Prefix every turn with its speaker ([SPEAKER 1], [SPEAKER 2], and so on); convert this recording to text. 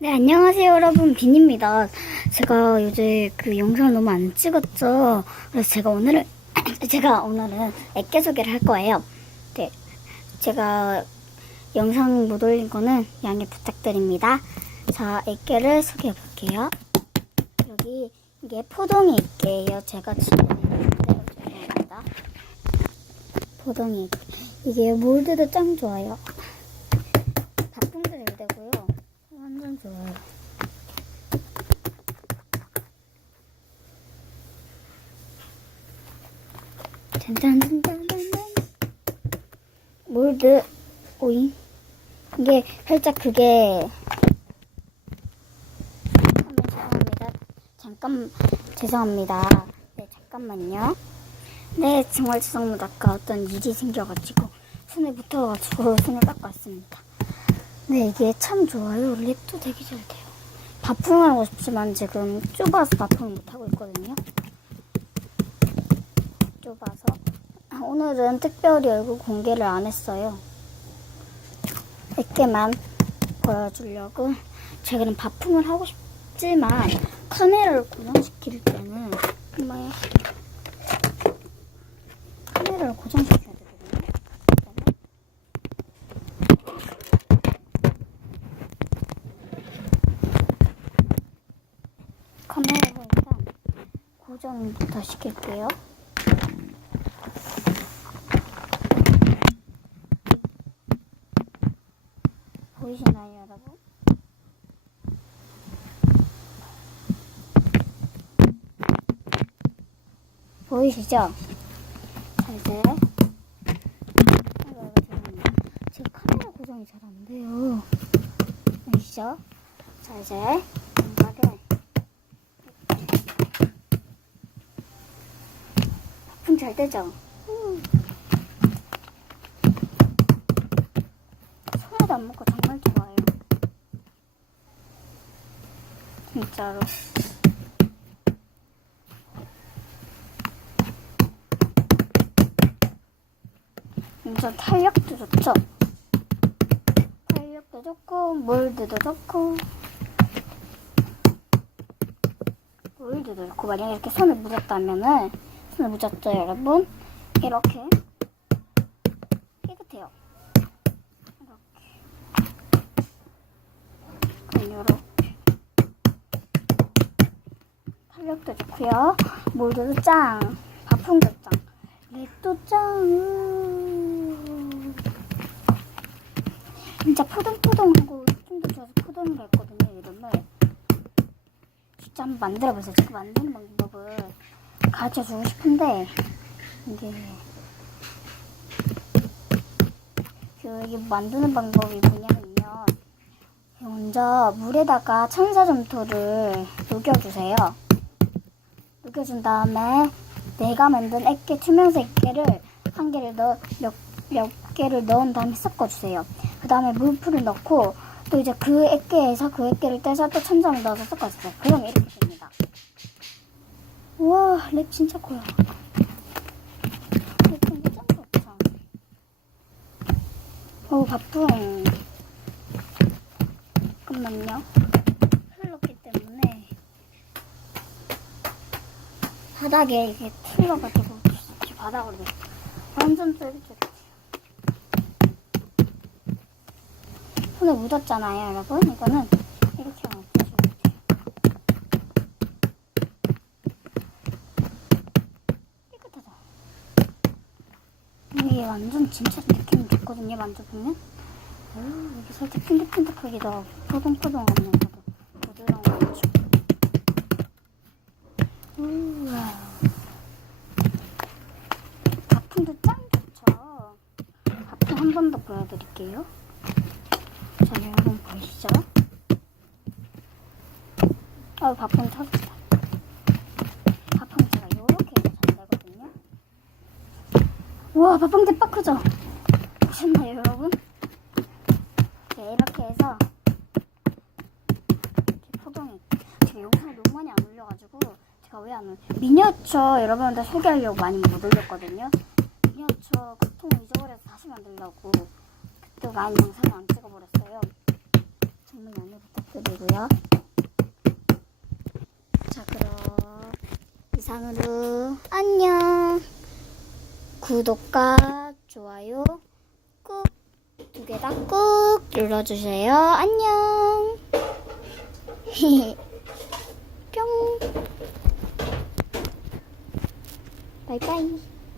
[SPEAKER 1] 네, 안녕하세요, 여러분. 빈입니다. 제가 요새 그 영상을 너무 안 찍었죠. 그래서 제가 오늘은, 제가 오늘은 애깨 소개를 할 거예요. 네. 제가 영상 못 올린 거는 양해 부탁드립니다. 자, 애깨를 소개해 볼게요. 여기, 이게 포동이 애깨예요. 제가 지금. 포동이. 이게 몰드도 짱 좋아요. 바풍도 잘 되고요. 완전 좋아요. 짠짠짠짠짠. 몰드 오잉. 이게 살짝 그게 죄송합니다. 잠깐 죄송합니다. 네 잠깐만요. 네 정말 죄송합니다. 아까 어떤 일이 생겨가지고 손에 붙어가지고 손을 닦고 왔습니다. 네, 이게 참 좋아요. 랩도 되게 잘 돼요. 바풍을 하고 싶지만 지금 좁아서 바풍을 못하고 있거든요. 좁아서. 아, 오늘은 특별히 얼굴 공개를 안 했어요. 이렇게만 보여주려고. 제가 바풍을 하고 싶지만 카메라를 고정시킬 때는 정말 카메라를 고정시켜야 되거든요. 카메라를 일단 고정부터 시킬게요. 보이시나요, 여러분? 보이시죠? 자, 이제. 지금 카메라 고정이 잘 안 돼요. 보이시죠? 자, 이제. 연락을. 바풍 잘 되죠? 음. 손에도 안 묻고 정말 좋아요. 진짜로. 진짜 탄력도 좋죠? 탄력도 좋고, 몰드도 좋고, 몰드도 좋고, 만약에 이렇게 손을 묻었다면은, 손을 묻었죠, 여러분? 이렇게 깨끗해요. 이렇게. 그럼 요렇게. 탄력도 좋고요. 몰드도 짱. 바풍도 짱. 렉도 짱. 음. 진짜 포동포동하고 좀더 좋아서 포동이라 했거든요, 이름을. 진짜 한번 만들어보세요. 제가 만드는 방법을 가르쳐 주고 싶은데, 이게. 그, 이게 만드는 방법이 뭐냐면요. 먼저 물에다가 천사점토를 녹여주세요. 녹여준 다음에 내가 만든 액계 투명색 액계를 한 개를 넣어 몇, 몇 개를 넣은 다음에 섞어주세요. 그 다음에 물풀을 넣고 또 이제 그 액계에서 그 액계를 떼서 또 천장을 넣어서 섞어주세요. 그럼 이렇게 됩니다. 우와 랩 진짜 커요. 랩 진짜 짱 좋죠. 오 바쁨. 잠깐만요. 흘렀기 때문에 바닥에 이게 이렇게 바닥으로 돼. 완전 쫄깃쫄깃해요. 손에 묻었잖아요, 여러분. 이거는 이렇게 하면 돼요. 깨끗하죠? 이게 완전 진짜 느낌 좋거든요, 만져보면. 오, 이게 살짝 끈적끈적하기도 하고, 포동포동하면서도 부드러운 거 같죠. 우와. 바풍도 짱 좋죠. 바풍 한 번 더 보여드릴게요. 자, 여러분 보이시죠? 어, 바풍 터졌다. 바풍 제가 요렇게 해서 잘 되거든요. 우와, 바풍 대박 크죠? 보셨나요, 여러분? 네, 이렇게 해서 이렇게 포동이 제가 영상을 너무 많이 안 올려가지고 제가 왜 안 올? 미니어처 여러분한테 소개하려고 많이 못 올렸거든요. 미니어처 보통 잊어버려서 다시 만들려고 그때 많이 영상을 안 찍어버렸어요. 정말 양해 부탁드리고요. 자, 그럼 이상으로 안녕. 구독과 좋아요 꾹 두 개 다 꾹 눌러주세요. 안녕. 뿅. 바이바이.